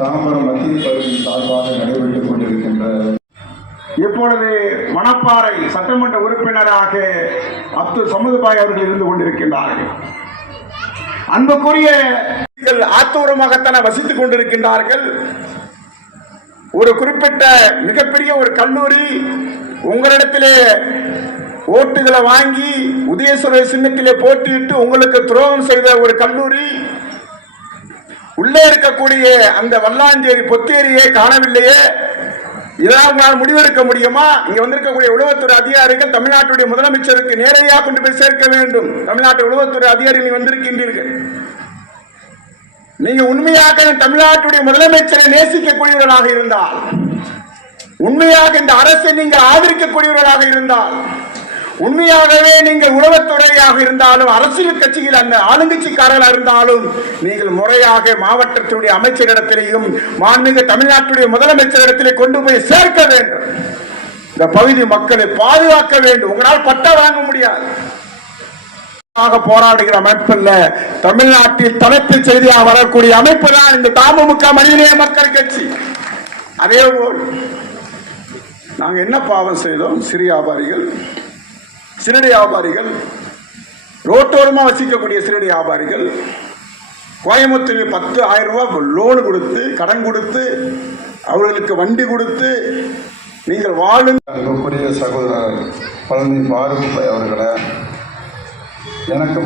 தாம்பரம் மத்திய பகுதி சார்பாக நடைபெற்றுக் கொண்டிருக்கின்ற இப்பொழுது மணப்பாறை சட்டமன்ற உறுப்பினராக அப்துல் சமதுபாய் அவர்கள் இருந்து கொண்டிருக்கின்றார்கள். அன்புக்குரிய ஆத்தூரமாகத்தான வசித்துக் கொண்டிருக்கின்றார்கள். ஒரு குறிப்பிட்ட மிகப்பெரிய ஒரு கல்லூரி உங்களிடத்திலே ஓட்டுகளை வாங்கி உதயசுர சின்னத்திலே போட்டியிட்டு உங்களுக்கு துரோகம் செய்த ஒரு கல்லூரி, உள்ளே இருக்கக்கூடிய அந்த வல்லாஞ்சேரி பொத்தேரியை காணவில்லையே, இதனால் முடிவெடுக்க முடியுமா? இங்க வந்திருக்கக்கூடிய உளவுத்துறை அதிகாரிகள் தமிழ்நாட்டுடைய முதலமைச்சருக்கு நேரடியாக கொண்டு போய் சேர்க்க வேண்டும். தமிழ்நாட்டு உளவுத்துறை அதிகாரிகள் வந்திருக்கின்றீர்கள். நீங்க உண்மையாக தமிழ்நாட்டுடைய முதலமைச்சரை நேசிக்கக்கூடியவர்களாக இருந்தால், உண்மையாக இந்த அரசை நீங்கள் ஆதரிக்கக்கூடியவர்களாக இருந்தால், உண்மையாகவே நீங்கள் உளவுத்துறையாக இருந்தாலும் அரசியல் கட்சியில் அந்த ஆளுங்கட்சிக்காரர்களாக இருந்தாலும் நீங்கள் முறையாக மாவட்டத்தினுடைய அமைச்சரிடத்திலேயும் மாண்புமிகு தமிழ்நாட்டுடைய முதலமைச்சரிடத்திலே கொண்டு போய் சேர்க்க வேண்டும். இந்த பகுதி மக்களை பாதுகாக்க வேண்டும். உங்களால் பட்டா வாங்க முடியாது. போராடுகிற அமைப்பில் தமிழ்நாட்டில் தலைப்புச் செய்தியாக வரக்கூடிய அமைப்பு தான் இந்த தமுமுக மனிதநேய மக்கள் கட்சி. அதேபோல் நாங்க என்ன பாவம் செய்தோம்? சிறு வியாபாரிகள், சிறுடை வியாபாரிகள், ரோட்டோரமா வசிக்கக்கூடிய சிறுடை வியாபாரிகள் கோயம்புத்தூரில் 10,000 ரூபாய் லோன் கொடுத்து, கடன் கொடுத்து, அவர்களுக்கு வண்டி கொடுத்து நீங்கள் வாழும். சகோதரர் பழனி பாரூக் அவர்களை எனக்கு